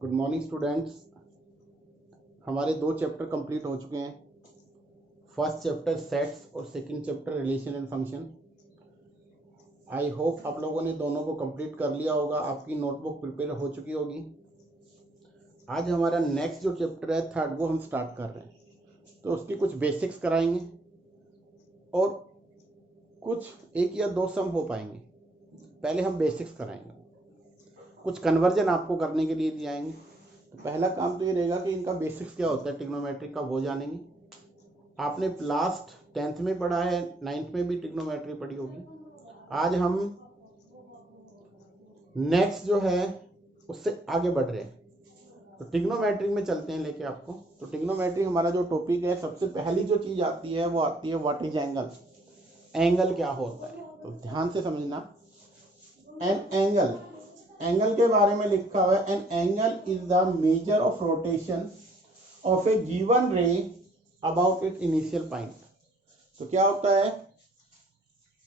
Good morning students. हमारे 2 chapter complete हो चुके हैं। फर्स्ट चैप्टर सेट्स और second chapter relation and function. I hope आप लोगों ने दोनों को कंप्लीट कर लिया होगा, आपकी नोटबुक प्रिपेयर हो चुकी होगी। आज हमारा नेक्स्ट जो चैप्टर है थर्ड, वो हम स्टार्ट कर रहे हैं। तो उसकी कुछ बेसिक्स कराएंगे और कुछ 1 या 2 सम हो पाएंगे। पहले हम बेसिक्स कराएंगे, कुछ कन्वर्जन आपको करने के लिए दिए जाएंगे। तो पहला काम तो ये रहेगा कि इनका बेसिक्स क्या होता है ट्रिग्नोमेट्री का, वो जानेंगे। आपने लास्ट 10th में पढ़ा है, 9th में भी ट्रिग्नोमेट्री पढ़ी होगी। आज हम नेक्स्ट जो है उससे आगे बढ़ रहे हैं, तो ट्रिग्नोमेट्री में चलते हैं लेके आपको। तो ट्रिग्नोमेट्री हमारा जो टॉपिक है, सबसे पहली जो चीज आती है वो आती है व्हाट इज एंगल। एंगल क्या होता है, तो ध्यान से समझना। एन एंगल, एंगल के बारे में लिखा हुआ है, an angle is the measure of rotation of A given रे अबाउट इट इनिशियल पॉइंट। तो क्या होता है,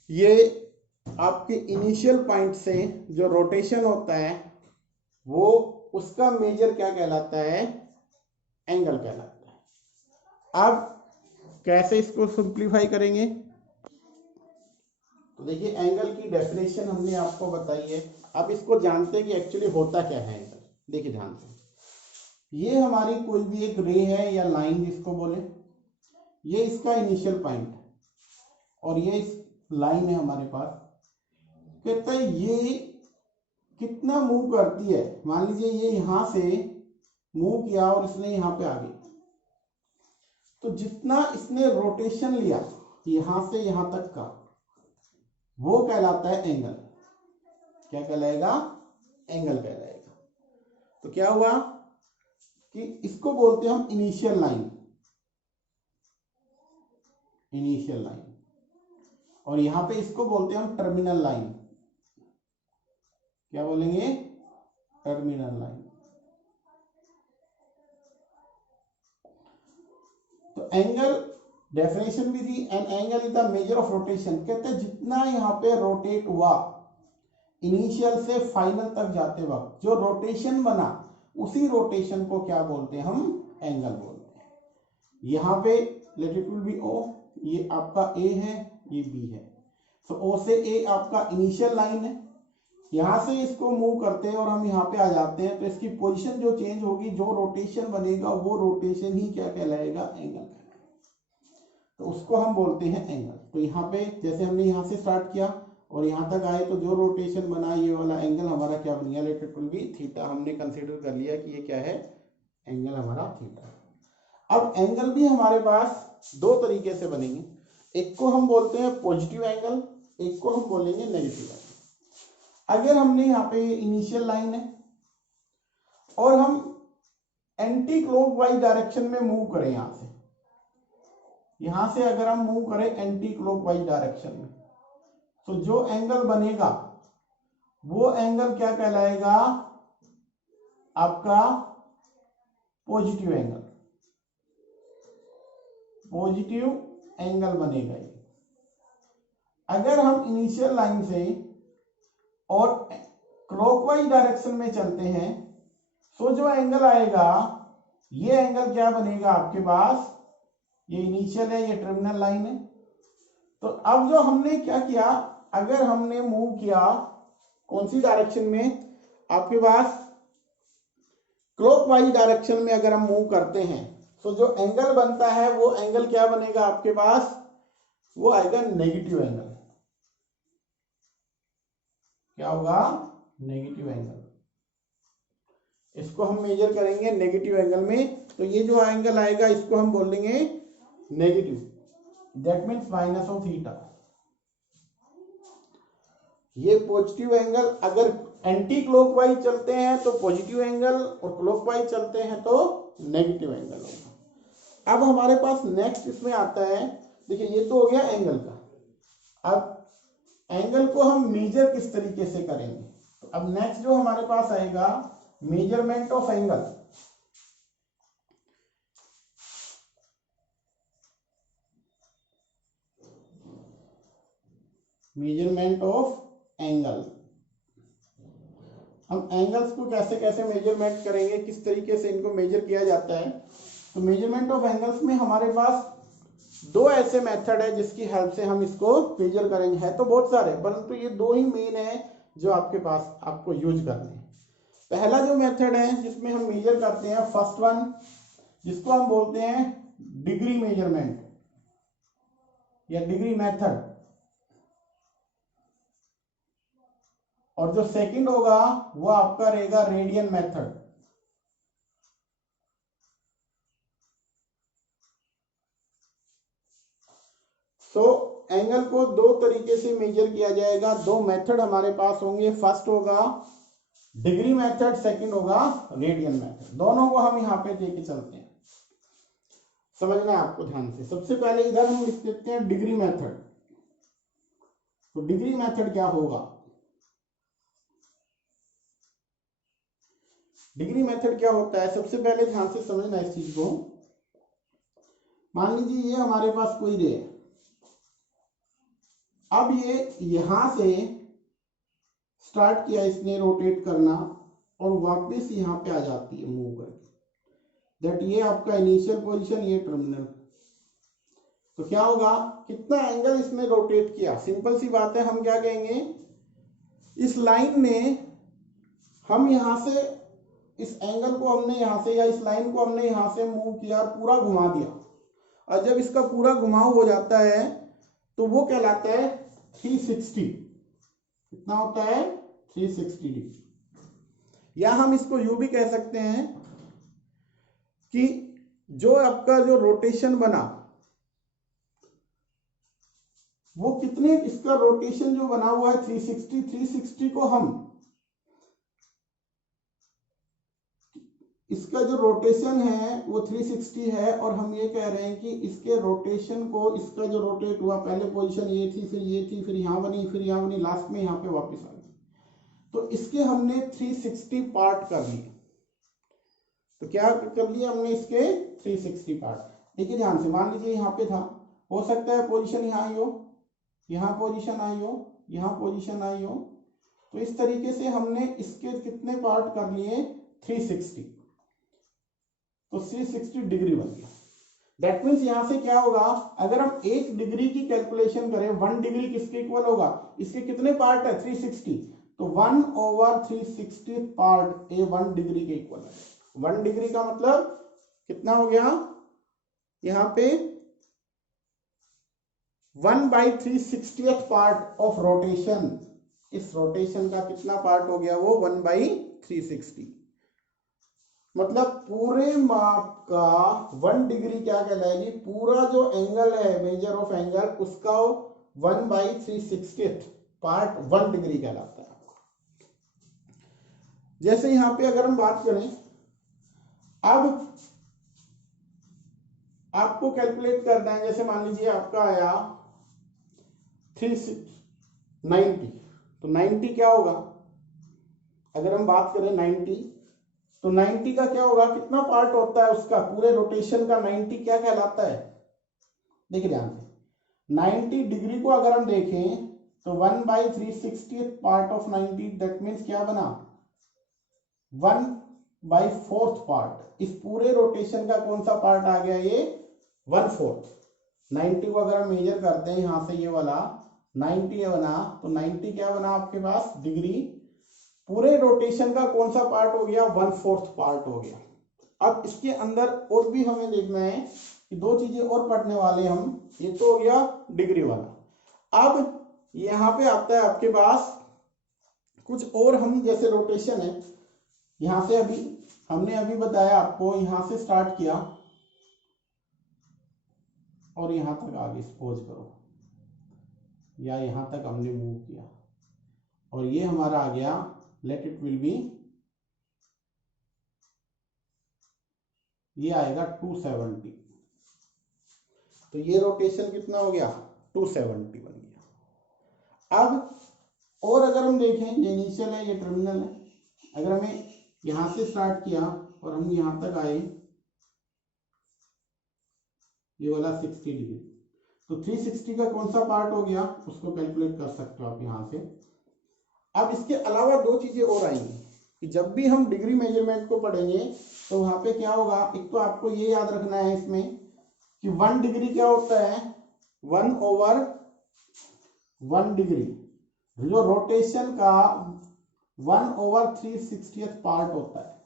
ये आपके इनिशियल पॉइंट से जो रोटेशन होता है वो उसका मेजर क्या कहलाता है, एंगल कहलाता है। अब कैसे इसको सिंप्लीफाई करेंगे, तो देखिए एंगल की डेफिनेशन हमने आपको बताई है। अब इसको जानते हैं कि एक्चुअली होता क्या है एंगल। देखिए ध्यान से, ये हमारी कोई भी एक रे है या लाइन जिसको बोले, ये इसका इनिशियल पॉइंट और ये इस लाइन है हमारे पास। कहता है ये कितना मूव करती है। मान लीजिए ये यहां से मूव किया और इसने यहां पे आ गई, तो जितना इसने रोटेशन लिया यहां से यहां तक का, वो कहलाता है एंगल। क्या कहलाएगा, एंगल कहलाएगा। तो क्या हुआ कि इसको बोलते हैं हम इनिशियल लाइन, इनिशियल लाइन। और यहां पे इसको बोलते हैं हम टर्मिनल लाइन। क्या बोलेंगे, टर्मिनल लाइन। तो एंगल डेफिनेशन भी थी, an angle is the measure of rotation. कहते हैं जितना यहाँ पे रोटेट हुआ इनिशियल से फाइनल तक जाते वक्त, जो रोटेशन बना उसी रोटेशन को क्या बोलते हैं, हम एंगल बोलते हैं। यहाँ पे let it will be O, ये आपका ए है, ये बी है। तो ओ से ए आपका इनिशियल लाइन है। यहां से इसको मूव करते हैं और हम यहाँ पे आ जाते हैं, तो इसकी पोजीशन जो चेंज होगी, जो रोटेशन बनेगा वो रोटेशन ही क्या कहलाएगा, एंगल कहलाएगा। तो उसको हम बोलते हैं एंगल। तो यहाँ पे जैसे हमने यहाँ से स्टार्ट किया और यहाँ तक आए, तो जो रोटेशन बना ये वाला एंगल हमारा क्या बन गया, late it will B theta. हमने कंसीडर कर लिया कि ये क्या है, एंगल हमारा थीटा। अब एंगल भी हमारे पास 2 तरीके से बनेंगे। एक को हम बोलते हैं पॉजिटिव एंगल, एक को हम बोलेंगे नेगेटिव एंगल। अगर हमने यहाँ पे इनिशियल लाइन है और हम एंटी क्लॉकवाइज डायरेक्शन में मूव करें, यहां से अगर हम मूव करें एंटी क्लॉकवाइज डायरेक्शन में, तो जो एंगल बनेगा वो एंगल क्या कहलाएगा, आपका पॉजिटिव एंगल। पॉजिटिव एंगल बनेगा ये। अगर हम इनिशियल लाइन से और क्लॉकवाइज डायरेक्शन में चलते हैं, तो जो एंगल आएगा ये एंगल क्या बनेगा आपके पास, ये इनिशियल है, ये टर्मिनल लाइन है। तो अब जो हमने क्या किया, अगर हमने मूव किया कौन सी डायरेक्शन में, आपके पास क्लॉकवाइज डायरेक्शन में अगर हम मूव करते हैं, तो जो एंगल बनता है वो एंगल क्या बनेगा आपके पास, वो आएगा नेगेटिव एंगल। क्या होगा, नेगेटिव एंगल। इसको हम मेजर करेंगे नेगेटिव एंगल में। तो ये जो एंगल आएगा इसको हम बोल देंगे negative, that means minus of theta. ये पॉजिटिव एंगल, अगर एंटी क्लॉकवाइज चलते हैं तो पॉजिटिव एंगल, और क्लॉकवाइज चलते हैं तो नेगेटिव एंगल होगा। अब हमारे पास नेक्स्ट इसमें आता है, देखिए ये तो हो गया एंगल का। अब एंगल को हम मेजर किस तरीके से करेंगे, तो अब नेक्स्ट जो हमारे पास आएगा measurement of angle. Measurement of angle. हम एंगल्स को कैसे कैसे मेजरमेंट करेंगे, किस तरीके से इनको मेजर किया जाता है। तो मेजरमेंट ऑफ एंगल्स में हमारे पास दो ऐसे मेथड है जिसकी हेल्प से हम इसको मेजर करेंगे। है तो बहुत सारे, परंतु ये दो ही मेन है जो आपके पास आपको यूज करने हैं। पहला जो मेथड है जिसमें हम मेजर करते हैं, फर्स्ट वन, जिसको हम बोलते हैं डिग्री मेजरमेंट या डिग्री मेथड, और जो सेकंड होगा वो आपका रहेगा रेडियन मेथड। सो एंगल को दो तरीके से मेजर किया जाएगा, दो मेथड हमारे पास होंगे। फर्स्ट होगा डिग्री मेथड, सेकंड होगा रेडियन मेथड। दोनों को हम यहां पे लेके चलते हैं, समझना है आपको ध्यान से। सबसे पहले इधर हम लिख देते हैं डिग्री मेथड। तो डिग्री मेथड क्या होगा, डिग्री मेथड क्या होता है, सबसे पहले ध्यान से समझना इस चीज को। मान लीजिए ये हमारे पास कोई रे है, अब ये यहां से स्टार्ट किया इसने रोटेट करना और वापस यहां पे आ जाती है मूव करके, दैट ये आपका इनिशियल पोजीशन, ये टर्मिनल। तो क्या होगा, कितना एंगल इसने रोटेट किया, सिंपल सी बात है, हम क्या कहेंगे, इस लाइन में हम यहां से इस एंगल को हमने यहां से या इस लाइन को हमने यहां से मूव किया और पूरा घुमा दिया, और जब इसका पूरा घुमाव हो जाता है तो वो कहलाता है 360। कितना होता है, 360 डिग्री। या हम इसको यूं भी कह सकते हैं कि जो आपका जो रोटेशन बना वो कितने, इसका रोटेशन जो बना हुआ है 360 को हम, इसका जो रोटेशन है वो 360 है, और हम ये कह रहे हैं कि इसके रोटेशन को, इसका जो रोटेट हुआ, पहले पोजीशन ये थी, फिर ये थी, फिर यहां बनी, फिर यहां बनी, लास्ट में यहां पे वापस आ गई, तो इसके हमने 360 पार्ट कर लिए। तो क्या कर लिया हमने इसके 360 पार्ट। देखिए ध्यान से, मान लीजिए यहाँ पे था, हो सकता है पोजीशन यहाँ आई हो, यहाँ पोजीशन आई हो, यहाँ पोजीशन आई हो, तो इस तरीके से हमने इसके कितने पार्ट कर लिए, 360। तो 360 डिग्री बन गया। दैट मीन्स यहां से क्या होगा, अगर हम 1 डिग्री की कैलकुलेशन करें, 1 डिग्री किसके इक्वल होगा, इसके कितने पार्ट है, 360, तो 1/360 पार्ट ए 1 डिग्री के इक्वल है। 1 डिग्री का मतलब कितना हो गया, यहां पे 1/360th पार्ट ऑफ रोटेशन, इस रोटेशन का कितना पार्ट हो गया, वो 1/360। मतलब पूरे माप का 1 डिग्री क्या कहलाएगी, पूरा जो एंगल है, मेजर ऑफ एंगल, उसका 1/360th पार्ट 1 डिग्री कहलाता है। जैसे यहां पे अगर हम बात करें, अब आपको कैलकुलेट करना है, जैसे मान लीजिए आपका आया 390, तो 90 क्या होगा, अगर हम बात करें 90, तो 90 का क्या होगा, कितना पार्ट होता है उसका पूरे रोटेशन का, 90 क्या कहलाता है। देखिए ध्यान से, 90 डिग्री को अगर हम देखें तो 1/360 पार्ट ऑफ 90, दैट मीन्स क्या बना, 1/4 पार्ट। इस पूरे रोटेशन का कौन सा पार्ट आ गया, ये 1/4। 90 को अगर हम मेजर करते हैं यहां से, ये वाला 90 बना, तो 90 क्या बना आपके पास, डिग्री। पूरे रोटेशन का कौन सा पार्ट हो गया, 1/4 पार्ट हो गया। अब इसके अंदर और भी हमें देखना है कि दो चीजें और पढ़ने वाले हम, ये तो हो गया डिग्री वाला। अब यहां पे आता है आपके पास कुछ और, हम जैसे रोटेशन है, यहां से अभी हमने अभी बताया आपको, यहां से स्टार्ट किया और यहां तक आगे सपोज करो, या यहां तक हमने मूव किया, और ये हमारा आ गया, लेट इट विल बी, ये आएगा 270। तो ये रोटेशन कितना हो गया, 270 बन गया। अब और अगर हम देखें, ये इनिशियल है, ये टर्मिनल है, अगर हमें यहां से स्टार्ट किया और हम यहां तक आए, ये वाला 60 डिग्री, तो 360 का कौन सा पार्ट हो गया, उसको कैलकुलेट कर सकते हो आप यहां से। अब इसके अलावा दो चीजें और आएंगी, कि जब भी हम डिग्री मेजरमेंट को पढ़ेंगे तो वहां पे क्या होगा, एक तो आपको ये याद रखना है इसमें कि 1 डिग्री क्या होता है, 1/1 डिग्री, जो रोटेशन का 1/360th पार्ट होता है।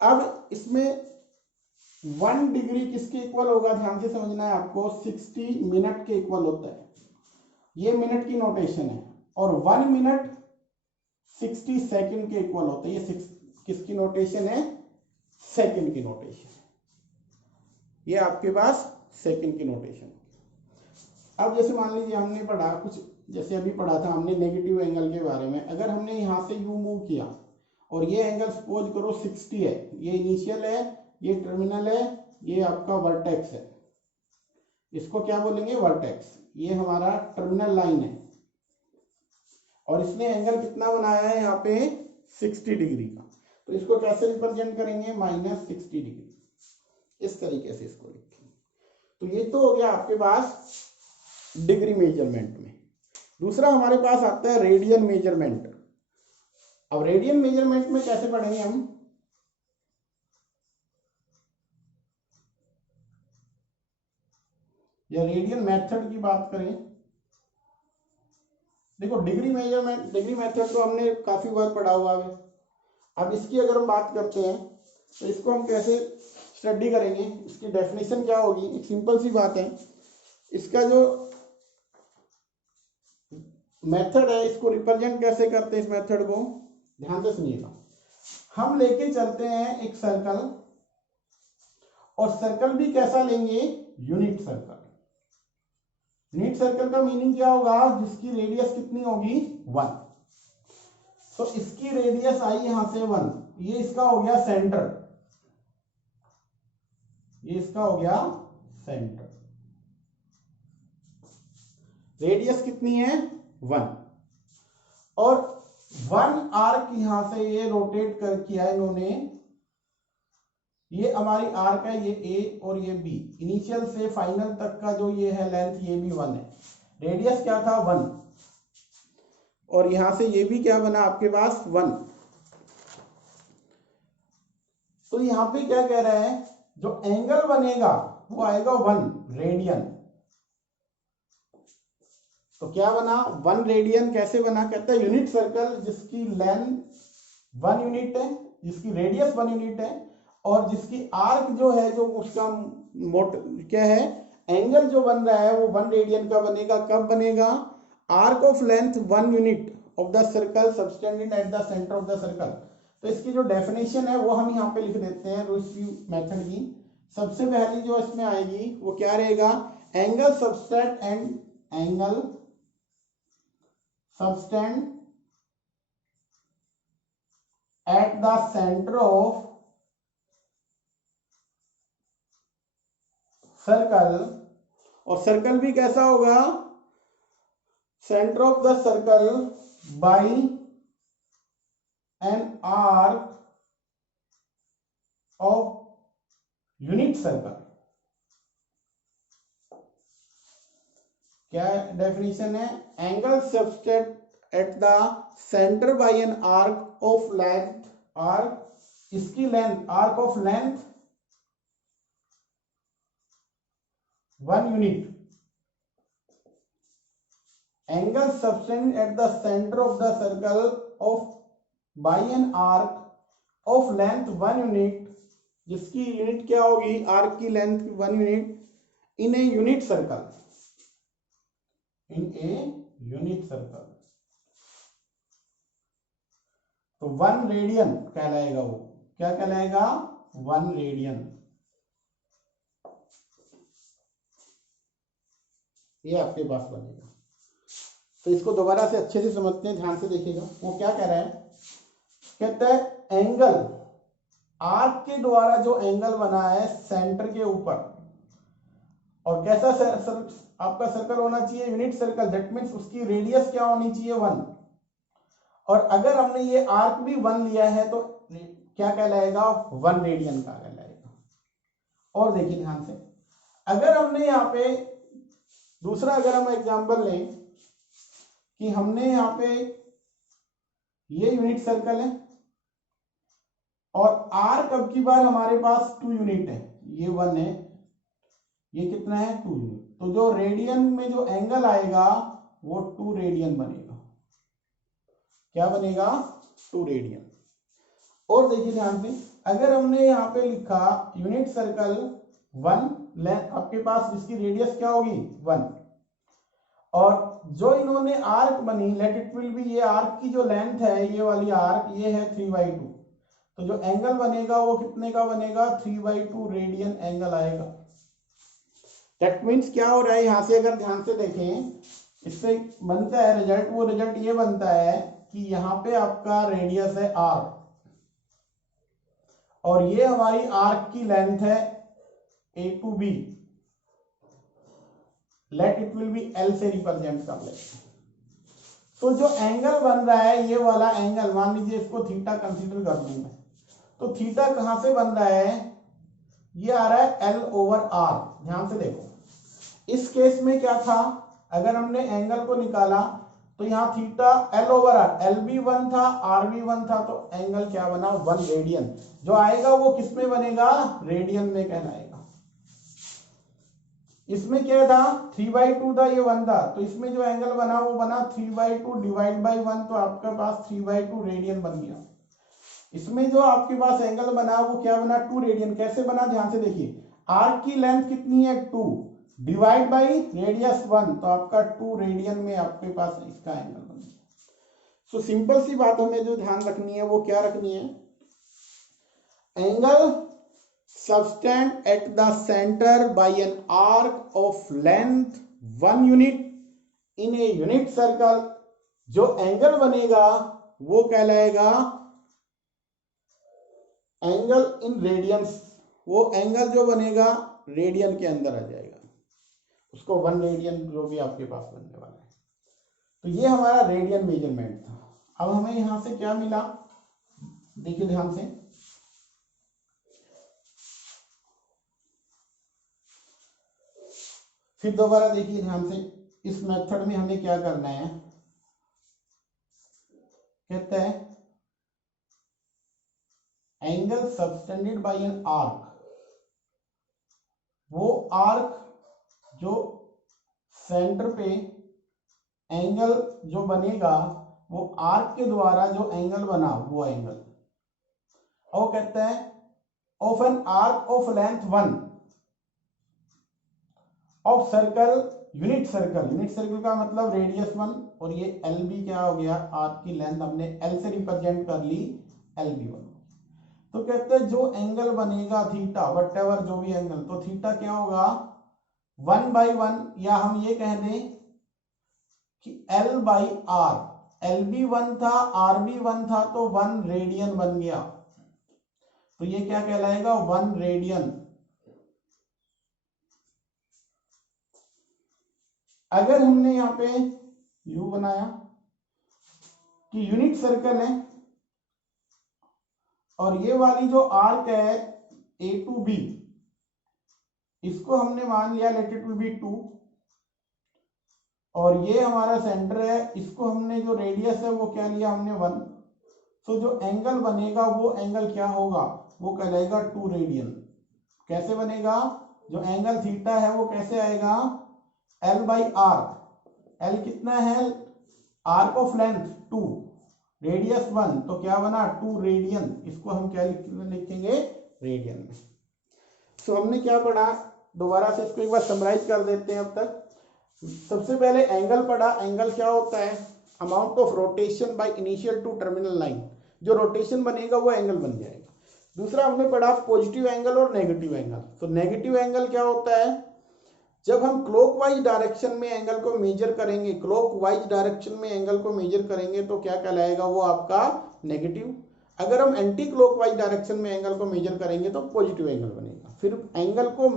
अब इसमें 1 डिग्री किसके इक्वल होगा, ध्यान से समझना है आपको, 60 मिनट के इक्वल होता है। ये मिनट की नोटेशन है। और 1 मिनट 60 सेकंड के इक्वल होता है। ये किसकी नोटेशन है, सेकंड की नोटेशन। ये आपके पास सेकंड की नोटेशन। अब जैसे मान लीजिए हमने पढ़ा कुछ, जैसे अभी पढ़ा था हमने नेगेटिव एंगल के बारे में। अगर हमने यहां से यू मूव किया और ये एंगल सपोज करो 60 है, ये इनिशियल है, ये टर्मिनल है, ये आपका वर्टेक्स है, इसको क्या बोलेंगे, वर्टेक्स। ये हमारा टर्मिनल लाइन है और इसने एंगल कितना बनाया है यहाँ पे, 60 डिग्री का। तो इसको कैसे रिप्रेजेंट करेंगे, -60 डिग्री, इस तरीके से इसको लिखेंगे। तो ये तो हो गया आपके पास डिग्री मेजरमेंट में। दूसरा हमारे पास आता है रेडियन मेजरमेंट। अब रेडियन मेजरमेंट में कैसे पढ़ेंगे हम, या रेडियन मेथड की बात करें, देखो डिग्री मेजरमेंट, डिग्री मेथड तो हमने काफी बार पढ़ा हुआ है। अब इसकी अगर हम बात करते हैं तो इसको हम कैसे स्टडी करेंगे, इसकी डेफिनेशन क्या होगी, एक सिंपल सी बात है। इसका जो मेथड है, इसको रिप्रेजेंट कैसे करते हैं, इस मेथड को ध्यान से सुनिएगा। हम लेके चलते हैं एक सर्कल, और सर्कल भी कैसा लेंगे, यूनिट सर्कल। यूनिट सर्कल का मीनिंग क्या होगा, जिसकी रेडियस कितनी होगी, 1। तो इसकी रेडियस आई यहां से 1, ये इसका हो गया सेंटर, ये इसका हो गया सेंटर। रेडियस कितनी है, 1। और 1 आर्क यहां से ये रोटेट कर किया इन्होंने, ये हमारी आर्क है, ये ए और ये बी, इनिशियल से फाइनल तक का जो ये है लेंथ, ये भी 1 है। रेडियस क्या था, 1, और यहां से ये भी क्या बना आपके पास, 1। तो यहां पे क्या कह रहा है, जो एंगल बनेगा वो आएगा 1 रेडियन। तो क्या बना, 1 रेडियन कैसे बना, कहता है यूनिट सर्कल जिसकी लेंथ 1 यूनिट है, जिसकी रेडियस 1 यूनिट है, और जिसकी आर्क जो है, जो उसका मोट क्या है, एंगल जो बन रहा है वो 1 रेडियन का बनेगा। कब बनेगा, arc of length 1 unit of the circle subtended at the centre of the circle. तो इसकी जो डेफिनेशन है वो हम यहाँ पे लिख देते हैं रोस्यू मेथड की। सबसे पहली जो इसमें आएगी वो क्या रहेगा, angle subtended and angle subtended at the centre of circle. और सर्कल भी कैसा होगा, centre of the circle by an arc of unit circle. क्या डेफिनेशन है, angle subtended at the centre by an arc of length, arc, इसकी length, arc of length 1 unit, angle subtended at the centre of the circle of by an arc of length 1 unit, जिसकी unit क्या होगी, arc की length 1 unit, इन ए unit circle, इन ए unit circle. तो 1 radian कहलाएगा, वो क्या कहलाएगा, 1 रेडियन। ये आपके पास बनेगा। तो इसको दोबारा से अच्छे से समझते हैं, ध्यान से देखिएगा। वो क्या कह रहा है, कहता है एंगल, आर्क के द्वारा जो एंगल बना है सेंटर के ऊपर, और कैसा आपका सर्कल होना चाहिए, यूनिट सर्कल, दैट मींस उसकी रेडियस क्या होनी चाहिए, 1। और अगर हमने ये आर्क भी 1 लिया है तो क्या कहलाएगा, 1 रेडियन का कहलाएगा। और देखिए ध्यान से, अगर हमने यहाँ पे दूसरा, अगर हम एग्जांपल लें कि हमने यहाँ पे ये यूनिट सर्कल है और आर्क अब की बार हमारे पास 2 यूनिट है, ये 1 है, ये कितना है 2 यूनिट। तो जो रेडियन में जो एंगल आएगा वो 2 रेडियन बनेगा। क्या बनेगा 2 रेडियन। और देखिए ध्यान से, अगर हमने यहाँ पे लिखा यूनिट सर्कल 1 लेंथ, आपके पास इसकी रेडियस क्या होगी 1, और जो इन्होंने आर्क बनी लेट इट विल बी, ये आर्क की जो लेंथ है, ये वाली आर्क ये है 3/2, तो जो एंगल बनेगा वो कितने का बनेगा 3/2 रेडियन एंगल आएगा। दैट मीन्स क्या हो रहा है यहां से, अगर ध्यान से देखें, इससे बनता है रिजल्ट, वो रिजल्ट ये बनता है कि यहाँ पे आपका रेडियस है r और ये हमारी आर्क की लेंथ है a to b, late it will B l से रिप्रेजेंट कर ले। तो जो एंगल बन रहा है ये वाला एंगल, मान लीजिए इसको थीटा कंसीडर कर दूं मैं, तो थीटा कहां से बन रहा है, ये आ रहा है L/R। ध्यान से देखो, इस केस में क्या था, अगर हमने एंगल को निकाला तो यहाँ थीटा L/R, L भी 1 था, R भी 1 था, तो एंगल क्या बना 1 रेडियन। जो आएगा वो किस में बनेगा, रेडियन में कहलाएगा। इसमें क्या था 3/2 था, ये 1 था, तो इसमें जो एंगल बना वो बना 3/2 डिवाइड बाई 1, तो आपके पास 3/2 रेडियन बन गया। इसमें जो आपके पास एंगल बना वो क्या बना 2 रेडियन। कैसे बना, ध्यान से देखिए, आर्क की लेंथ कितनी है 2 डिवाइड बाई रेडियस 1, तो आपका 2 रेडियन में आपके पास इसका एंगल बन गया। सो सिंपल सी बात हमें जो ध्यान रखनी है वो क्या रखनी है, angle subtend at the center by an arc of length 1 unit in a unit circle, जो एंगल बनेगा वो कहलाएगा एंगल इन रेडियंस, वो एंगल जो बनेगा रेडियन के अंदर आ जाएगा, उसको 1 रेडियन जो भी आपके पास बनने वाला है। तो ये हमारा रेडियन मेजरमेंट था। अब हमें यहां से क्या मिला, देखिए ध्यान से, फिर दोबारा देखिए ध्यान से, इस मेथड में हमें क्या करना है, कहता है angle subtended bye an arc, वो आर्क जो सेंटर पे एंगल जो बनेगा वो आर्क के द्वारा जो एंगल बना वो एंगल, और कहता है of N arc of length 1 of circle unit circle, unit circle का मतलब रेडियस 1, और ये एल भी क्या हो गया, आर्क की लेंथ हमने एल से रिप्रेजेंट कर ली, एल भी 1। तो कहते हैं जो एंगल बनेगा थीटा, वट एवर जो भी एंगल, तो थीटा क्या होगा 1/1, या हम ये कह दें कि L/R, L भी 1 था, R भी 1 था, तो 1 रेडियन बन गया, तो ये क्या कहलाएगा 1 रेडियन। अगर हमने यहाँ पे U बनाया कि यूनिट सर्कल है और ये वाली जो आर्क है A to B, इसको हमने मान लिया लेट इट विल बी 2, और ये हमारा सेंटर है, इसको हमने जो रेडियस है वो क्या लिया हमने 1, तो जो एंगल बनेगा वो एंगल क्या होगा, वो कहलाएगा 2 रेडियन। कैसे बनेगा, जो एंगल थीटा है वो कैसे आएगा L/R, L कितना है, आर्क ऑफ लेंथ 2 रेडियस 1, तो क्या बना 2 रेडियन, इसको हम क्या लिखेंगे रेडियन में। तो हमने क्या पढ़ा, दोबारा से इसको एक बार समराइज कर देते हैं। अब तक सबसे पहले एंगल पढ़ा, एंगल क्या होता है, amount of rotation by initial to terminal line, जो रोटेशन बनेगा वो एंगल बन जाएगा। दूसरा हमने पढ़ा पॉजिटिव एंगल और नेगेटिव एंगल। तो नेगेटिव एंगल क्या होता है, जब हम क्लॉकवाइज डायरेक्शन में एंगल को मेजर करेंगे, क्लॉकवाइज डायरेक्शन में एंगल को मेजर करेंगे तो क्या कहलाएगा वो आपका नेगेटिव। अगर हम एंटी क्लॉकवाइज डायरेक्शन में एंगल को मेजर करेंगे तो पॉजिटिव एंगल बनेगा। फिर एंगल को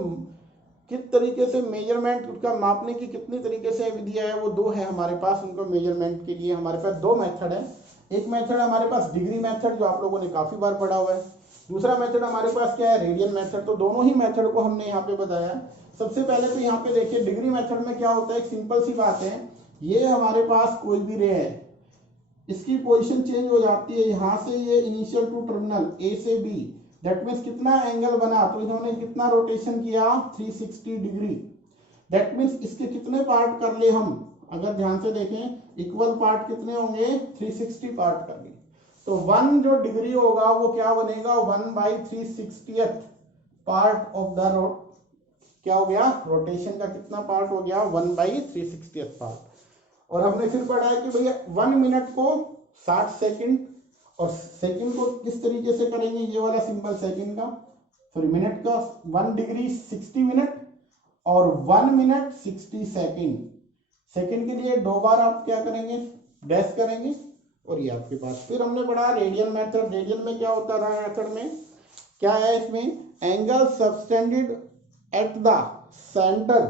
किस तरीके से मेजरमेंट, उसका मापने की कितनी तरीके से विधियां है, वो 2 है हमारे पास। उनको मेजरमेंट के लिए हमारे पास 2 मेथड है। एक मेथड हमारे पास डिग्री मेथड, जो आप लोगों ने काफी बार पढ़ा हुआ है। दूसरा मेथड हमारे पास क्या है, रेडियन मेथड। तो दोनों ही मेथड को हमने यहाँ पे बताया। सबसे पहले तो यहाँ पे देखिए डिग्री मेथड में क्या होता है, एक सिंपल सी बात है, ये हमारे पास कोई भी रे है, इसकी पोजीशन चेंज हो जाती है, यहां से ये इनिशियल टू टर्मिनल ए से बी, दैट मीन्स कितना एंगल बना, तो इन्होंने कितना रोटेशन किया 360 डिग्री। दैट मीन्स इसके कितने पार्ट कर ले हम, अगर ध्यान से देखें इक्वल पार्ट कितने होंगे 360 पार्ट कर लिए, तो 1 जो डिग्री होगा वो क्या बनेगा 1/360th part of the road, क्या हो गया रोटेशन का कितना पार्ट हो गया 1/360th पार्ट। और हमने फिर पढ़ा है कि भैया 1 मिनट को 60 सेकंड, और सेकंड को किस तरीके से करेंगे, ये वाला सिंबल सेकंड का, सॉरी मिनट का, 1 डिग्री 60 मिनट और 1 मिनट 60 सेकंड। सेकंड के लिए 2 बार आप क्या करेंगे डैश करेंगे, और ये आपके पास। फिर हमने पढ़ा रेडियन मेथड। रेडियन में क्या होता रहा मेथड में, क्या है इसमें, angle subtended at the centre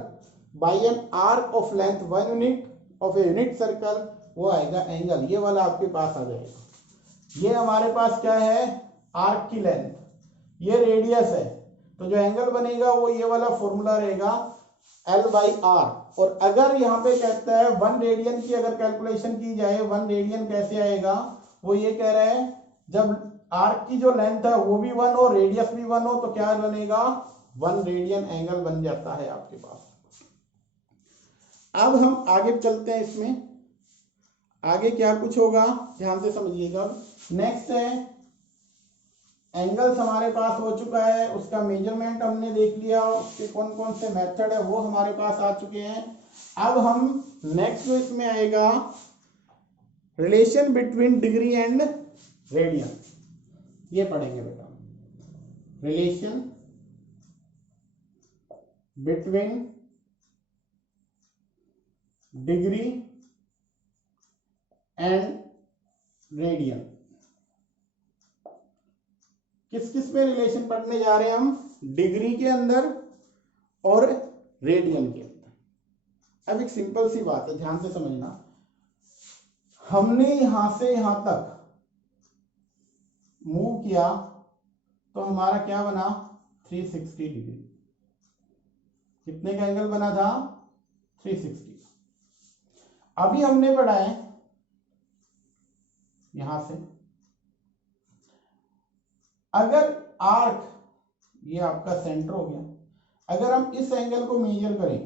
by an arc of length 1 unit of a unit circle, वो आएगा एंगल, ये वाला आपके पास आ जाएगा। ये हमारे पास क्या है आर्क की लेंथ, ये रेडियस है, तो जो एंगल बनेगा वो ये वाला फॉर्मूला रहेगा L/R। और अगर यहाँ पे कहता है 1 रेडियन की अगर कैलकुलेशन की जाए, 1 रेडियन कैसे आएगा, वो ये कह रहा है जब आर्क की जो लेंथ है वो भी 1 हो, रेडियस भी 1 हो, तो क्या बनेगा 1 रेडियन एंगल बन जाता है आपके पास। अब हम आगे चलते हैं, इसमें आगे क्या कुछ होगा ध्यान से समझिएगा। नेक्स्ट है एंगल्स हमारे पास हो चुका है, उसका मेजरमेंट हमने देख लिया, उसके कौन कौन से मेथड है वो हमारे पास आ चुके हैं। अब हम नेक्स्ट जो इसमें आएगा relation between degree and radian, ये पढ़ेंगे बेटा, relation between degree and radian. किस किस में रिलेशन पढ़ने जा रहे हैं हम, डिग्री के अंदर और रेडियन के अंदर। अब एक सिंपल सी बात है, ध्यान से समझना, हमने यहां से यहां तक मूव किया तो हमारा क्या बना 360 डिग्री, कितने का एंगल बना था 360। अभी हमने पढ़ा है यहां से, अगर आर्क, ये आपका सेंटर हो गया, अगर हम इस एंगल को मेजर करें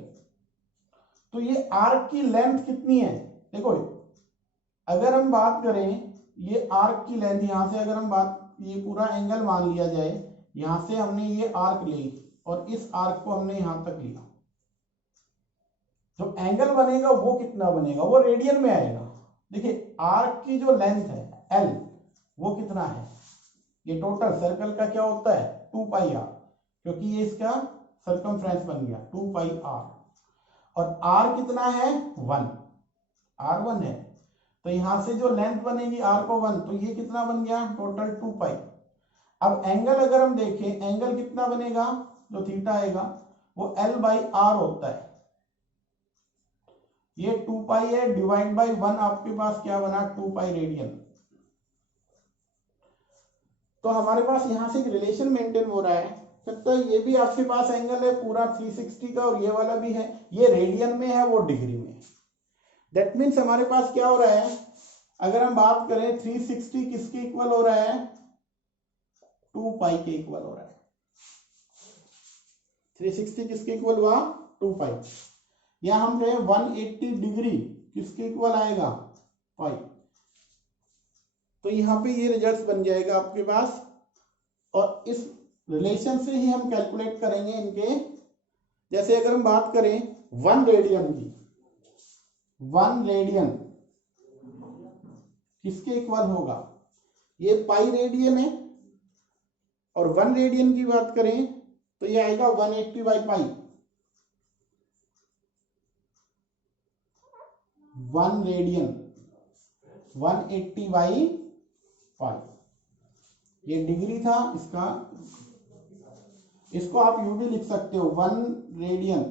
तो ये आर्क की लेंथ कितनी है, देखो अगर हम बात करें ये आर्क की लेंथ, यहां से अगर हम बात, ये पूरा एंगल मान लिया जाए, यहां से हमने ये आर्क ली और इस आर्क को हमने यहां तक लिया, जो एंगल बनेगा वो कितना बनेगा, वो रेडियन में आएगा। देखिए आर्क की जो लेंथ है L, वो कितना है, ये टोटल सर्कल का क्या होता है 2πr, क्योंकि ये इसका सर्कमफ्रेंस बन गया 2πr, और r कितना है 1, r1 है, तो यहां से जो लेंथ बनेगी r को 1, तो ये कितना बन गया टोटल 2π। अब एंगल अगर हम देखें, एंगल कितना बनेगा, जो थीटा आएगा वो L/R होता है, ये 2π है, डिवाइड बाई 1 आपके पास क्या बना 2π रेडियन। तो हमारे पास यहां से एक रिलेशन मेंटेन हो रहा है, सकता है ये भी आपके पास एंगल है पूरा 360 का, और ये वाला भी है, ये रेडियन में है वो डिग्री में है। दैट मीन्स हमारे पास क्या हो रहा है, अगर हम बात करें 360 किसके इक्वल हो रहा है 2π के इक्वल हो रहा है, 360 किसके इक्वल हुआ 2π, या हम कहें 180 डिग्री किसके इक्वल आएगा पाई, तो यहां पे ये रिजल्ट बन जाएगा आपके पास। और इस रिलेशन से ही हम कैलकुलेट करेंगे इनके, जैसे अगर हम बात करें 1 रेडियन की, 1 रेडियन किसके इक्वल होगा, ये पाई रेडियन है, और 1 रेडियन की बात करें तो ये आएगा 180/पाई, 1 रेडियन 180/पाई, ये डिग्री था इसका, इसको आप यूं भी लिख सकते हो 1 रेडियन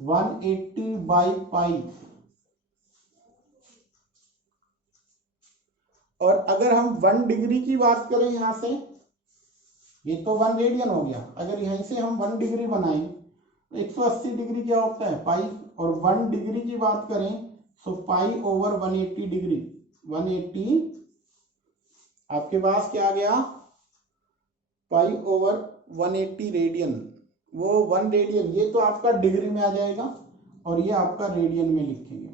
180/पाई। और अगर हम 1 डिग्री की बात करें यहां से, ये तो 1 रेडियन हो गया, अगर यहीं से हम 1 डिग्री बनाएं तो 180 डिग्री क्या होता है पाई, और 1 डिग्री की बात करें तो पाई ओवर 180 डिग्री, 180 आपके पास क्या आ गया, पाई ओवर 180 रेडियन। वो 1 रेडियन ये तो आपका डिग्री में आ जाएगा और ये आपका रेडियन में लिखेंगे।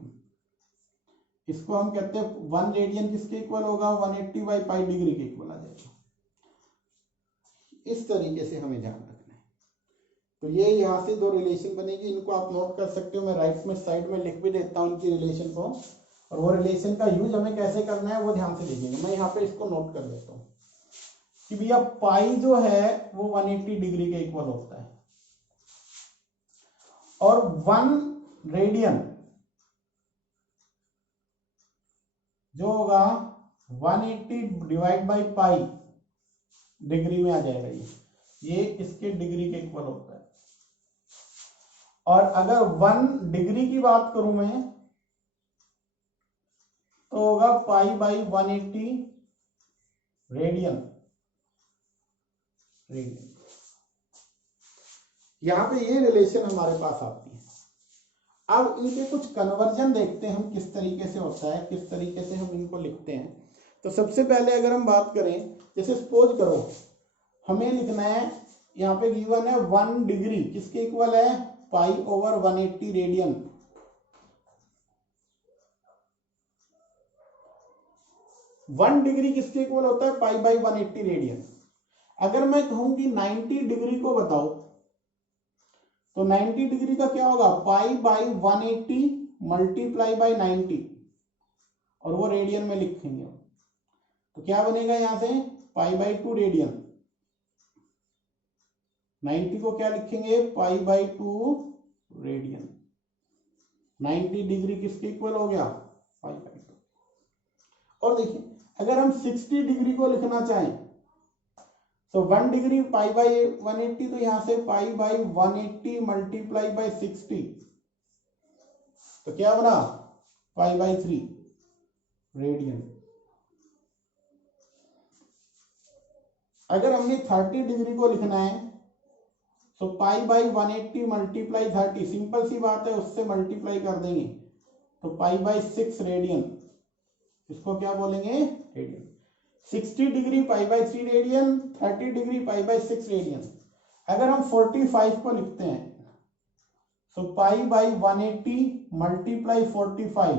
इसको हम कहते हैं 1 रेडियन किसके इक्वल होगा, 180 बाई पाई डिग्री के इक्वल आ जाएगा। इस तरीके से हमें ध्यान रखना है। तो ये यहाँ से दो रिलेशन बनेगी, इनको आप नोट कर सकते हो। मैं राइट में साइड में लिख भी देता हूँ इनकी रिलेशन को, और वो रिलेशन का यूज हमें कैसे करना है वो ध्यान से देखेंगे। मैं यहाँ पे इसको नोट कर देता हूँ कि भैया पाई जो है वो 180 डिग्री के इक्वल होता है, और 1 रेडियन जो होगा 180 डिवाइड बाई पाई डिग्री में आ जाएगा। ये इसके डिग्री के इक्वल होता है। और अगर 1 डिग्री की बात करूं मैं तो होगा पाई बाई 180 रेडियन। यहां पे ये रिलेशन हमारे पास आती है। अब इनके कुछ कन्वर्जन देखते हैं हम किस तरीके से होता है, किस तरीके से हम इनको लिखते हैं। तो सबसे पहले अगर हम बात करें, जैसे सपोज करो हमें लिखना है, यहाँ पे गिवन है 1 डिग्री किसके इक्वल है, pi over 180 radian. One degree किसके इक्वल होता है, पाई बाई 180 रेडियन। अगर मैं कहूं कि 90 डिग्री को बताओ तो 90 डिग्री का क्या होगा, पाई बाई 180 मल्टीप्लाई बाई 90, और वो रेडियन में लिखेंगे। तो क्या बनेगा यहां से, पाई बाई 2 रेडियन। 90 को क्या लिखेंगे, पाई बाई 2 रेडियन। 90 डिग्री किसके इक्वल हो गया, पाई बाई 2। और देखिए अगर हम 60 डिग्री को लिखना चाहें तो 1 डिग्री पाई बाई 180, तो यहां से पाई बाई 180 मल्टीप्लाई बाई 60, तो क्या बना, पाई बाई 3 रेडियन। अगर हमने 30 डिग्री को लिखना है तो पाई बाई 180 मल्टीप्लाई 30, सिंपल सी बात है, उससे मल्टीप्लाई कर देंगे तो पाई बाई 6 रेडियन। इसको क्या बोलेंगे, radian. 60 degree pi by 3 radian, 30 degree pi by 6 radian. अगर हम 45 को लिखते हैं तो पाई बाई 180 मल्टीप्लाई 45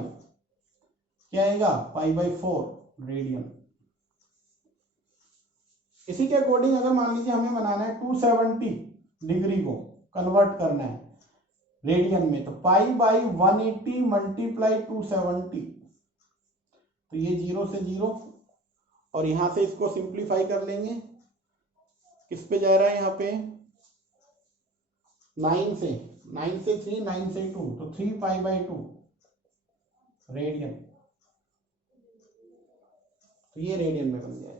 क्या आएगा, पाई बाई 4 रेडियन। इसी के अकॉर्डिंग अगर मान लीजिए हमें बनाना है 270 डिग्री को कन्वर्ट करना है रेडियन में, तो पाई बाई 180 मल्टीप्लाई 270, तो ये 0 से 0, और यहां से इसको सिंप्लीफाई कर लेंगे। किस पे जा रहा है, यहाँ पे 9 से 3, 9 से 2, तो 3 पाई बाई 2 रेडियन। तो ये रेडियन में बन जाएगा।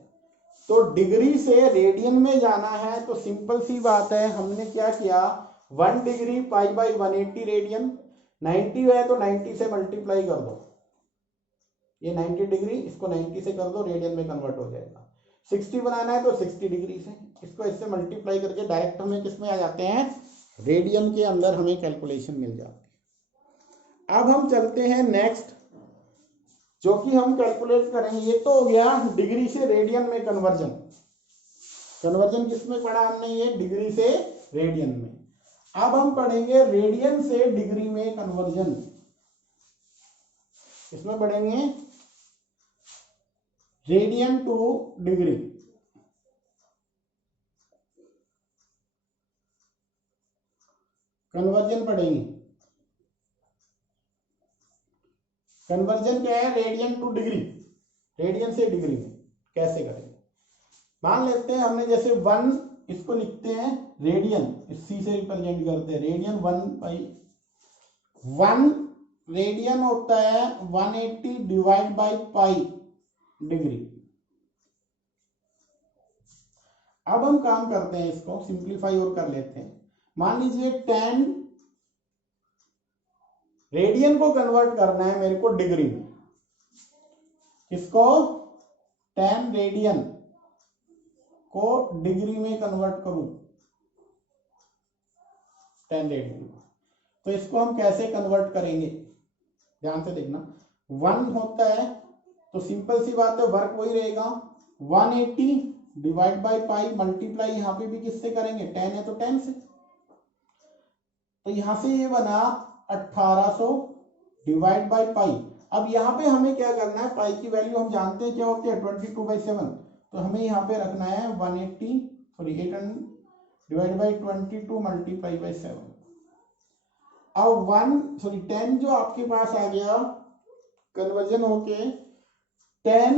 तो डिग्री से रेडियन में जाना है तो सिंपल सी बात है, हमने क्या किया, 1 डिग्री पाई बाई 180 रेडियन, 90 है तो 90 से मल्टीप्लाई कर दो, ये 90 डिग्री, इसको 90 से कर दो, रेडियन में कन्वर्ट हो जाएगा। 60 बनाना है तो 60 डिग्री से, इसको इससे मल्टीप्लाई करके डायरेक्ट हमें किस में आ जाते हैं, रेडियन के अंदर हमें कैलकुलेशन मिल जाती है। अब हम चलते हैं नेक्स्ट, जो कि हम कैलकुलेट करेंगे। ये तो हो गया डिग्री से रेडियन में कन्वर्जन। कन्वर्जन किसमें पढ़ा हमने, ये डिग्री से रेडियन में। अब हम पढ़ेंगे रेडियन से डिग्री में कन्वर्जन। इसमें पढ़ेंगे रेडियन टू डिग्री। कन्वर्जन पढ़ेंगे। कन्वर्जन क्या है, रेडियन टू डिग्री, रेडियन से डिग्री में कैसे करेंगे। मान लेते हैं हमने जैसे 1, इसको लिखते हैं रेडियन, सी से रिप्रेजेंट करते हैं, रेडियन 1 बाई 1 रेडियन होता है 180 डिवाइड बाई पाई डिग्री। अब हम काम करते हैं, इसको सिंप्लीफाई और कर लेते हैं। मान लीजिए 10 रेडियन को कन्वर्ट करना है मेरे को डिग्री में, इसको 10 रेडियन को डिग्री में कन्वर्ट करूं, 10 रेडियन, तो इसको हम कैसे कन्वर्ट करेंगे, ध्यान से देखना। 1 होता है तो सिंपल सी बात है, वर्क वही रहेगा 180 डिवाइड बाई पाई, मल्टीप्लाई यहाँ पे भी किससे करेंगे, 10 है तो 10 से। तो यहां से ये बना 1800 डिवाइड बाई पाई। अब यहाँ पे हमें क्या करना है, पाई की वैल्यू हम जानते हैं क्या होती है 22/7, तो हमें यहाँ पे रखना है 800 डिवाइड बाई 22 मल्टीप्लाई बाई 7। अब 10 जो आपके पास आ गया कन्वर्जन होके 10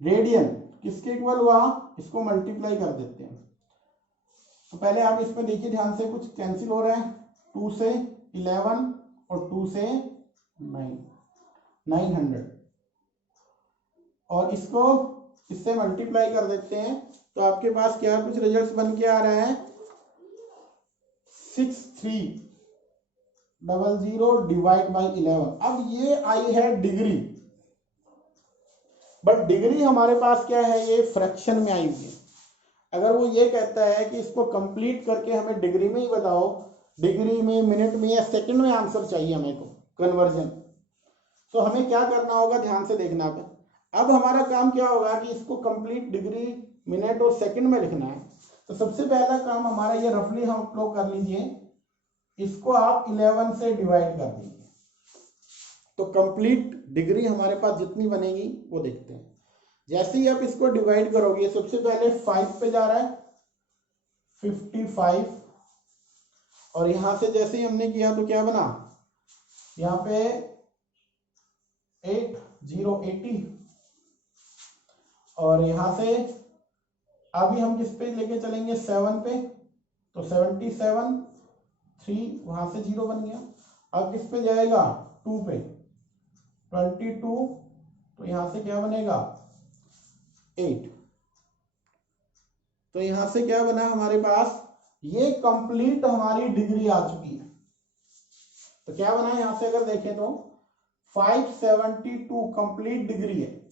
रेडियन किसके इक्वल हुआ, इसको मल्टीप्लाई कर देते हैं। तो पहले आप इसमें देखिए ध्यान से, कुछ कैंसिल हो रहा है, 2 से 11 और 2 से 900, और इसको इससे मल्टीप्लाई कर देते हैं। तो आपके पास क्या कुछ रिजल्ट्स बन के आ रहा है 6300 डिवाइड बाई 11। अब ये आई है डिग्री, बट डिग्री हमारे पास क्या है, ये फ्रैक्शन में आई हुई है। अगर वो ये कहता है कि इसको कंप्लीट करके हमें डिग्री में ही बताओ, डिग्री में, मिनट में या सेकंड में आंसर चाहिए हमें को कन्वर्जन, तो हमें क्या करना होगा, ध्यान से देखना पे। अब हमारा काम क्या होगा कि इसको कंप्लीट डिग्री, मिनट और सेकंड में लिखना है। तो सबसे पहला काम हमारा ये रफली हम लोग कर लीजिए, इसको आप 11 से डिवाइड कर दीजिए, तो कंप्लीट डिग्री हमारे पास जितनी बनेगी वो देखते हैं। जैसे ही आप इसको डिवाइड करोगे, सबसे पहले 5 पे जा रहा है 55, और यहां से जैसे ही हमने किया तो क्या बना, यहाँ पे 8080, और यहां से अभी हम किस पे लेके चलेंगे 7 पे, तो 77, 3 वहां से 0 बन गया। अब किस पे जाएगा 2 पे 22, तो यहां से क्या बनेगा 8, तो यहां से क्या बना हमारे पास, ये कंप्लीट हमारी डिग्री आ चुकी है। तो क्या बना यहां से अगर देखें तो 572 कंप्लीट डिग्री है।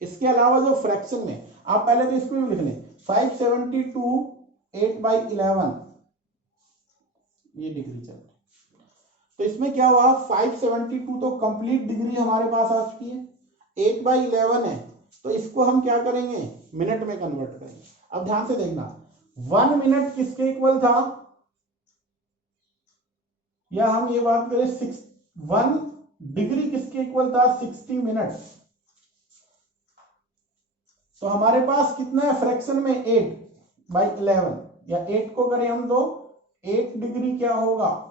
इसके अलावा जो फ्रैक्शन में, आप पहले तो इसको भी लिख लें, 572 8/11 ये डिग्री चल रही है। तो इसमें क्या हुआ, 572 तो कंप्लीट डिग्री हमारे पास आ चुकी है, 8/11 है, तो इसको हम क्या करेंगे, मिनट में कन्वर्ट करेंगे। अब ध्यान से देखना, 1 मिनट किसके इक्वल था, या हम ये बात करें 1 डिग्री किसके इक्वल था, 60 मिनट। तो हमारे पास कितना है फ्रैक्शन में 8/11, या 8 को करें हम तो 8 डिग्री क्या होगा,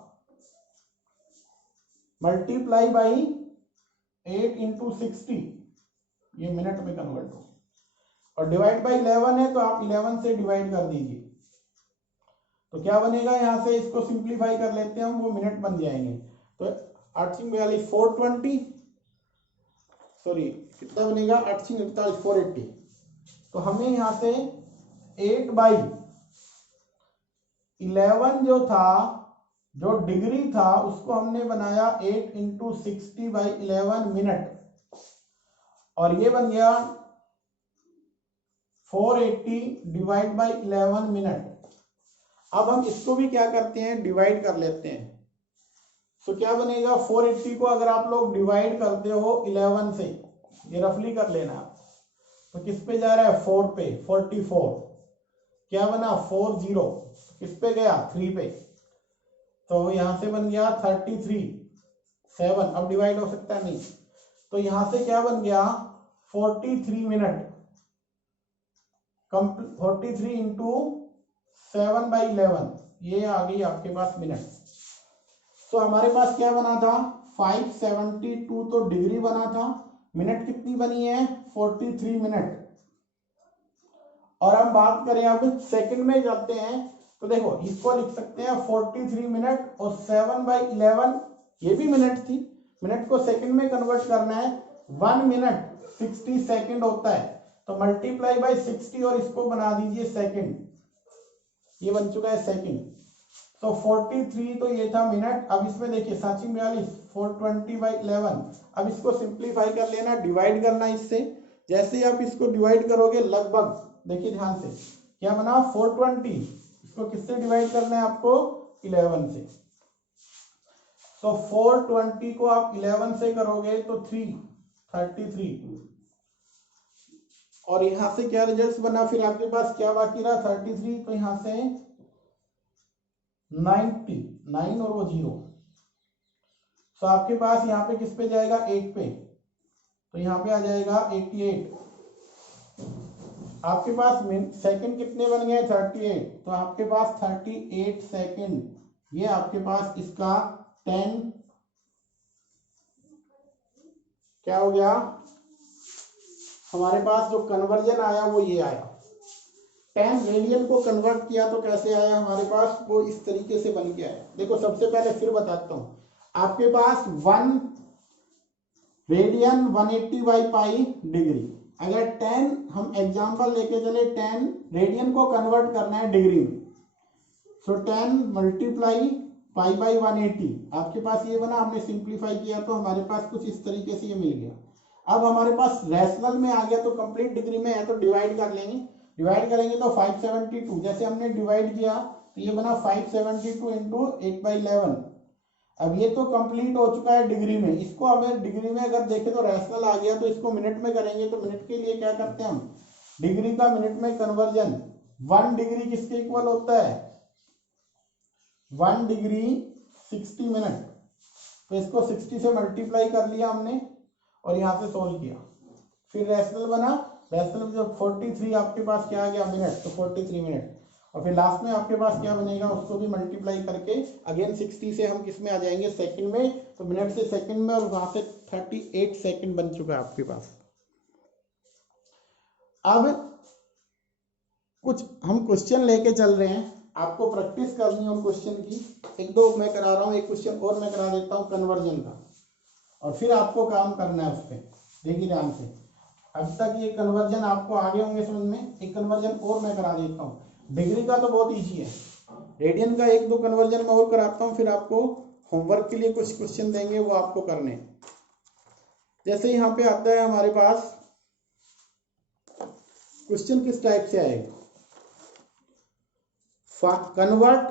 मल्टीप्लाई बाई 8 इंटू 60, ये मिनट में कन्वर्ट हो, और डिवाइड बाई 11 है तो आप 11 से डिवाइड कर दीजिए। तो क्या बनेगा, यहां से इसको सिंप्लीफाई कर लेते हैं हम, वो मिनट बन जाएंगे। तो 842 420, सॉरी कितना बनेगा 848 480। तो हमें यहां से 8/11 जो था, जो डिग्री था, उसको हमने बनाया 8 इंटू 60/11 मिनट, और ये बन गया 480 डिवाइड बाई 11 मिनट। अब हम इसको भी क्या करते हैं, डिवाइड कर लेते हैं। तो क्या बनेगा, 480 को अगर आप लोग डिवाइड करते हो 11 से, ये रफली कर लेना आप, तो किस पे जा रहा है 4 पे, 44 क्या बना 40, किस पे गया 3 पे, तो यहां से बन गया 33 7, अब डिवाइड हो सकता है नहीं, तो यहां से क्या बन गया 43 मिनट, 43 इंटू 7/11, ये आ गई आपके पास मिनट। तो हमारे पास क्या बना था 572 तो डिग्री बना था, मिनट कितनी बनी है 43 मिनट। और हम बात करें अब सेकंड में जाते हैं, तो देखो इसको लिख सकते हैं 43 मिनट और 7/11, ये भी मिनट थी, मिनट को सेकंड में कन्वर्ट करना है, 1 मिनट 60 सेकंड होता है, तो मल्टीप्लाई बाय 60 और इसको बना दीजिए सेकंड, ये बन चुका है सेकंड। तो 43 तो ये था मिनट। अब इसमें देखिए 742 420/11, अब इसको सिंप्लीफाई कर लेना, डिवाइड करना इससे। जैसे ही आप इसको डिवाइड करोगे लगभग, देखिए ध्यान से क्या बना 420, इसको किससे डिवाइड करना है आपको 11 से, तो 420 को आप 11 से करोगे तो 3 33 और यहां से क्या रिजल्ट बना, फिर आपके पास क्या बाकी रहा 33, तो यहां से 99 और वो 0, तो आपके पास यहाँ पे किस पे जाएगा 8 पे, तो यहाँ पे आ जाएगा 88। आपके पास सेकंड कितने बन गए 38, तो आपके पास 38 सेकंड, ये आपके पास इसका 10 क्या हो गया, हमारे पास जो कन्वर्जन आया वो ये आया। 10 रेडियन को कन्वर्ट किया तो कैसे आया हमारे पास, वो इस तरीके से बन के आया। देखो सबसे पहले फिर बताता हूं, आपके पास 1 रेडियन 180/पाई डिग्री, अगर 10 हम एग्जांपल लेके चले 10 रेडियन को कन्वर्ट करना है डिग्री में, सो 10 मल्टीप्लाई पाई 180, आपके पास ये बना, हमने सिंप्लीफाई किया तो हमारे पास कुछ इस तरीके से ये मिल गया। अब हमारे पास रेशनल में आ गया तो कंप्लीट डिग्री में है तो डिवाइड कर लेंगे, डिवाइड करेंगे तो 572, जैसे हमने डिवाइड किया तो ये बना 572 इंटू 8/11। अब ये तो कंप्लीट हो चुका है डिग्री में, इसको हमें डिग्री में अगर देखें तो रेशनल आ गया, तो इसको मिनट में करेंगे, तो मिनट के लिए क्या करते हैं हम, डिग्री का मिनट में कन्वर्जन, 1 डिग्री किसके इक्वल होता है 1 डिग्री 60 मिनट, तो इसको 60 से मल्टीप्लाई कर लिया हमने और यहाँ से सोल्व किया, फिर रेशनल बना, रेशनल में जो 43 आपके पास क्या आ गया मिनट, तो 43 मिनट, और फिर लास्ट में आपके पास क्या बनेगा उसको भी मल्टीप्लाई करके अगेन 60 से हम किस में आ जाएंगे सेकंड में, तो मिनट से सेकंड में, और वहां से 38 सेकंड बन चुका है आपके पास। अब कुछ हम क्वेश्चन लेके चल रहे हैं, आपको प्रैक्टिस करनी है क्वेश्चन की, 1-2 मैं करा रहा हूँ, एक क्वेश्चन और मैं करा देता हूँ कन्वर्जन का, और फिर आपको काम करना है उस पर। देखिए ध्यान से, अभी तक ये कन्वर्जन आपको आगे होंगे समझ में, एक कन्वर्जन और मैं करा देता हूँ, डिग्री का तो बहुत इजी है, रेडियन का 1-2 कन्वर्जन मैं और कराता हूँ, फिर आपको होमवर्क के लिए कुछ क्वेश्चन देंगे वो आपको करने। जैसे यहाँ पे आता है हमारे पास क्वेश्चन किस टाइप से आएगा, convert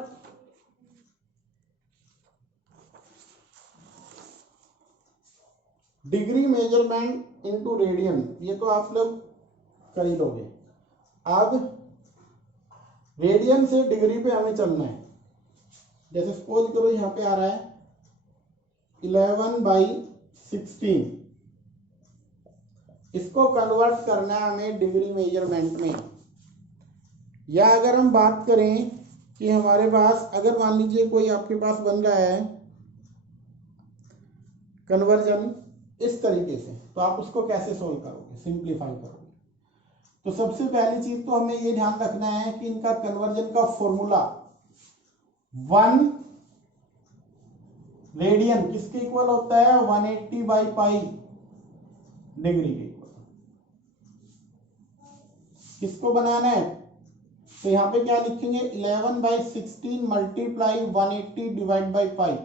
degree measurement into radian, ये तो आप लोग कर ही लोगे। अब रेडियन से डिग्री पे हमें चलना है, जैसे सपोज करो यहाँ पे आ रहा है 11/16, इसको कन्वर्ट करना है हमें डिग्री मेजरमेंट में। या अगर हम बात करें कि हमारे पास अगर मान लीजिए कोई आपके पास बन रहा है कन्वर्जन इस तरीके से, तो आप उसको कैसे सोल्व करोगे, सिंप्लीफाई करोगे। तो सबसे पहली चीज तो हमें ये ध्यान रखना है कि इनका कन्वर्जन का फॉर्मूला 1 रेडियन किसके इक्वल होता है 180/पाई डिग्री के इक्वल। किसको बनाना है, तो यहां पे क्या लिखेंगे 11/16 मल्टीप्लाई 180 डिवाइड बाई पाई।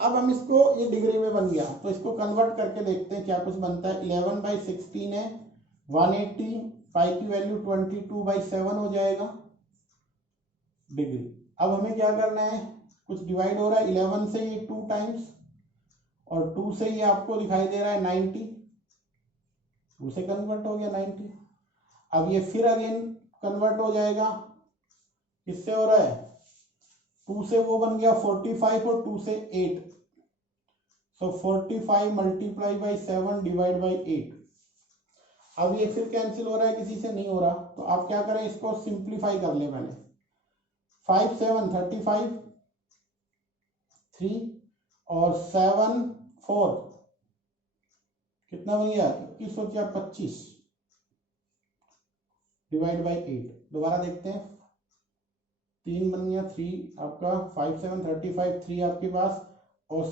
अब हम इसको, ये डिग्री में बन गया तो इसको कन्वर्ट करके देखते हैं क्या कुछ बनता है। 11/16 है 180, पाई की वैल्यू 22/7 हो जाएगा डिग्री। अब हमें क्या करना है, कुछ डिवाइड हो रहा है 11 से ये 2 टाइम्स और 2 से ये आपको दिखाई दे रहा है 90, 2 से कन्वर्ट हो गया 90। अब ये फिर अगेन कन्वर्ट हो जाएगा, किससे हो रहा है 2 से वो बन गया 45 और 2 से 8, सो 45 मल्टीप्लाई बाई 7 डिवाइड बाई 8। अब ये फिर कैंसिल हो रहा है, किसी से नहीं हो रहा, तो आप क्या करें इसको सिंप्लीफाई कर ले पहले। 5 7 35, 3 और 7 4 कितना बन गया 21 और 4 25 डिवाइड बाई 8। दोबारा देखते हैं, 3 बन गया 3 आपका, 5 7 35, 3 आपके पास, और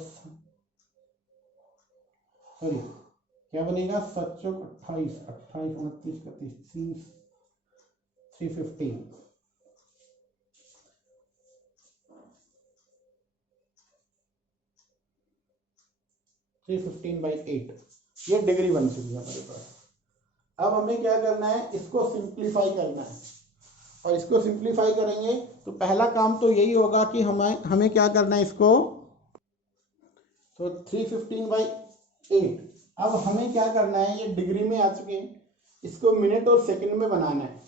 सॉरी क्या बनेगा 7 चौक 28, 28 29 31 315। 315/8 ये डिग्री बन चुकी है हमारे पास। अब हमें क्या करना है, इसको सिंप्लीफाई करना है, और इसको सिंप्लीफाई करेंगे तो पहला काम तो यही होगा कि हमें क्या करना है, इसको तो 315/8। अब हमें क्या करना है, ये डिग्री में आ चुके हैं, इसको मिनट और सेकंड में बनाना है।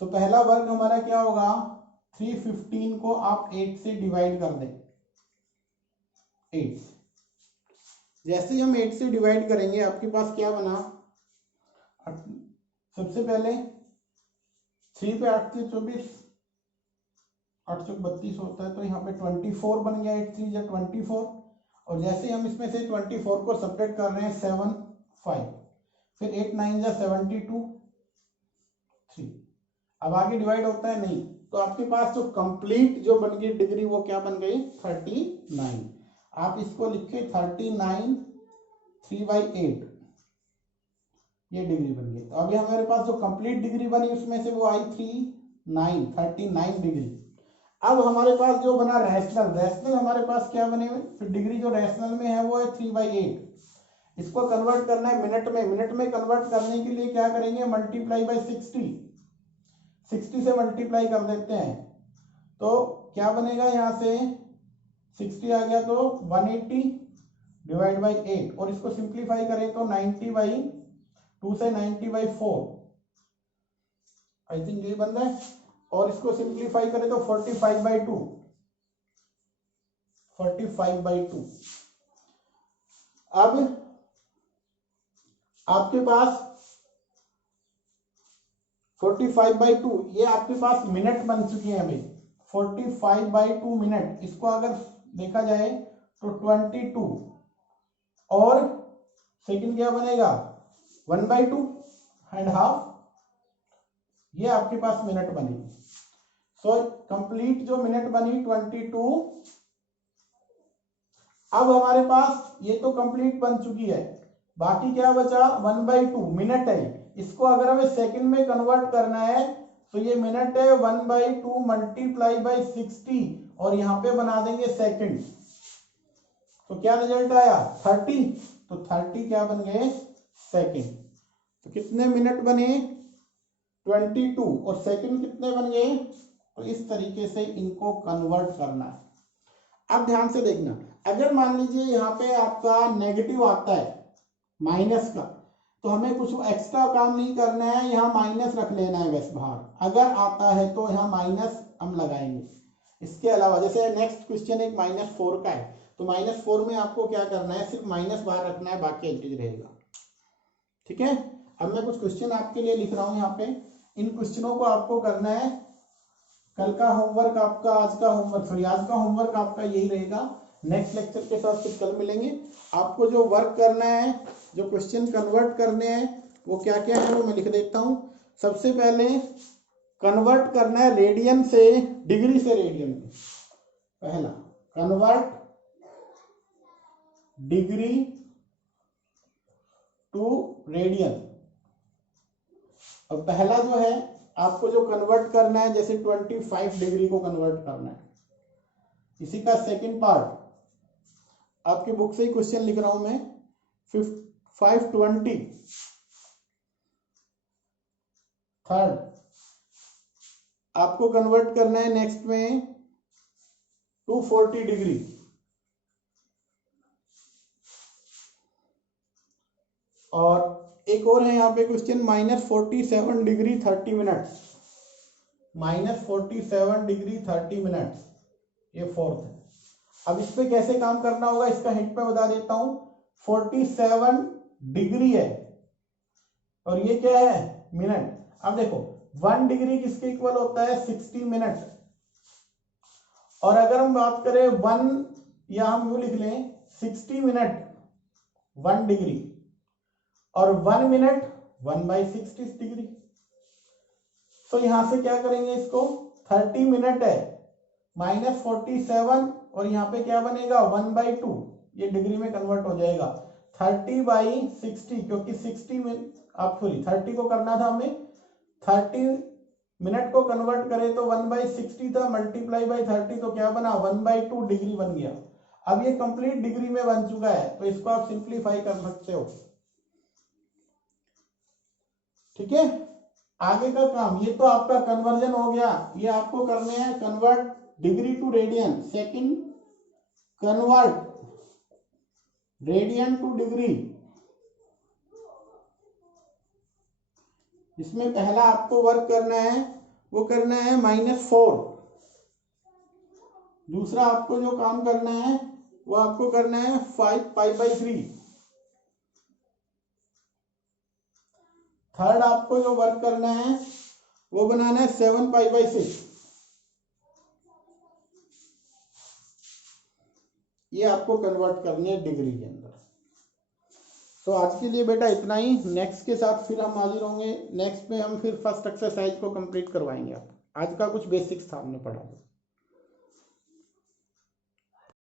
तो पहला वर्ग हमारा क्या होगा, 315 को आप 8 से डिवाइड कर दें, 8। जैसे ही हम 8 से डिवाइड करेंगे आपके पास क्या बना, सबसे पहले 3 पे 8 से 24, 8 चौक 32 होता है, तो यहाँ पे 24 बन गया, 8 3 या 24। और जैसे हम इसमें से 24 को सब्ट्रैक्ट कर रहे हैं 7 5, फिर 8 9 या 72 3। अब आगे डिवाइड होता है नहीं, तो आपके पास जो कंप्लीट जो बन गई डिग्री वो क्या बन गई, 39। आप इसको लिखे 39 3/8, ये डिग्री बन गई। तो अभी हमारे पास जो कंप्लीट डिग्री बनी उसमें से वो आई 39 डिग्री। अब हमारे पास जो बना रैशनल हमारे पास क्या बने हुए, फिर डिग्री जो रैशनल में है वो है 3/8। इसको कन्वर्ट करना है मिनट में कन्वर्ट करने के लिए क्या करेंगे, मल्टीप्लाई बाय 60 से मल्टीप्लाई कर देते हैं, तो क्या बनेगा, यहाँ से 60 आ गया तो 180 डिवाइड बाई 8, और इसको सिंप्लीफाई करें तो 90/2 से 90/4, आई थिंक यही बन रहा है। और इसको सिंप्लीफाई करें तो 45/2। अब आपके पास 45/2 ये आपके पास मिनट बन चुकी है अभी, 45/2 मिनट। इसको अगर देखा जाए तो 22, और सेकंड क्या बनेगा 1/2 एंड हाफ, ये आपके पास मिनट बनी। सो कंप्लीट जो मिनट बनी 22। अब हमारे पास ये तो कंप्लीट बन चुकी है, बाकी क्या बचा 1/2 मिनट है। इसको अगर हमें सेकंड में कन्वर्ट करना है तो ये मिनट है 1/2 मल्टीप्लाई बाई 60, और यहां पे बना देंगे सेकंड, तो क्या रिजल्ट आया 30। तो 30 क्या बन गए सेकंड। तो कितने मिनट बने 22, और सेकंड कितने बन गए। तो इस तरीके से इनको कन्वर्ट करना है। अब ध्यान से देखना, अगर मान लीजिए यहाँ पे आपका नेगेटिव आता है माइनस का, तो हमें कुछ एक्स्ट्रा काम नहीं करना है, यहाँ माइनस रख लेना है बस बाहर। अगर आता है तो यहाँ माइनस हम लगाएंगे। इसके अलावा जैसे नेक्स्ट क्वेश्चन एक -4 का है, तो -4 में आपको क्या करना है, सिर्फ माइनस बाहर रखना है, बाकी एल्टीज रहेगा। ठीक है, अब मैं कुछ क्वेश्चन आपके लिए लिख रहा हूँ यहाँ पे। इन क्वेश्चनों को आपको करना है। कल का होमवर्क आपका, आज का होमवर्क आपका यही रहेगा। नेक्स्ट लेक्चर के साथ फिर कल मिलेंगे। आपको जो वर्क करना है, जो क्वेश्चन कन्वर्ट करने हैं, वो क्या क्या है वो मैं लिख देता हूं। सबसे पहले कन्वर्ट करना है रेडियन से डिग्री से रेडियन में। पहला कन्वर्ट डिग्री टू रेडियन। और पहला जो है आपको जो कन्वर्ट करना है, जैसे 25 डिग्री को कन्वर्ट करना है। इसी का सेकंड पार्ट आपकी बुक से ही क्वेश्चन लिख रहा हूं मैं, 520। थर्ड आपको कन्वर्ट करना है नेक्स्ट में 240 डिग्री। और एक और है यहाँ पे question -47 degree 30 minutes. -47 degree 30 minutes, ये फोर्थ है। अब इस पे कैसे काम करना होगा इसका हिंट मैं बता देता हूं। 47 डिग्री है और ये क्या है मिनट। अब देखो 1 डिग्री किसके इक्वल होता है 60 मिनट। और अगर हम बात करें 1, या हम यूं लिख लें 60 मिनट 1 डिग्री, और 1 मिनट 1/60 डिग्री। तो यहां से क्या करेंगे, इसको 30 मिनट है -47, और यहाँ पे क्या बनेगा 1/2, ये डिग्री में कन्वर्ट हो जाएगा 30/60, क्योंकि 60 में आप 30 को करना था हमें, 30 मिनट को कन्वर्ट करें तो 1/60 था, मल्टीप्लाई बाई 30 तो क्या बना 1/2 डिग्री बन गया। अब ये कंप्लीट डिग्री में बन चुका है, तो इसको आप सिंप्लीफाई कर सकते हो। ठीक है, आगे का काम ये तो आपका कन्वर्जन हो गया। ये आपको करने हैं convert degree to radian. Second convert radian to degree, इसमें पहला आपको वर्क करना है वो करना है -4। दूसरा आपको जो काम करना है वो आपको करना है 5π/3। थर्ड आपको जो वर्क करना है वो बनाना है 7π/6। ये आपको कन्वर्ट करनी है डिग्री के अंदर। तो आज के लिए बेटा इतना ही। नेक्स्ट के साथ फिर हम हाजिर होंगे। नेक्स्ट में हम फिर फर्स्ट एक्सरसाइज को कंप्लीट करवाएंगे। आज का कुछ बेसिक्स था हमने पढ़ा।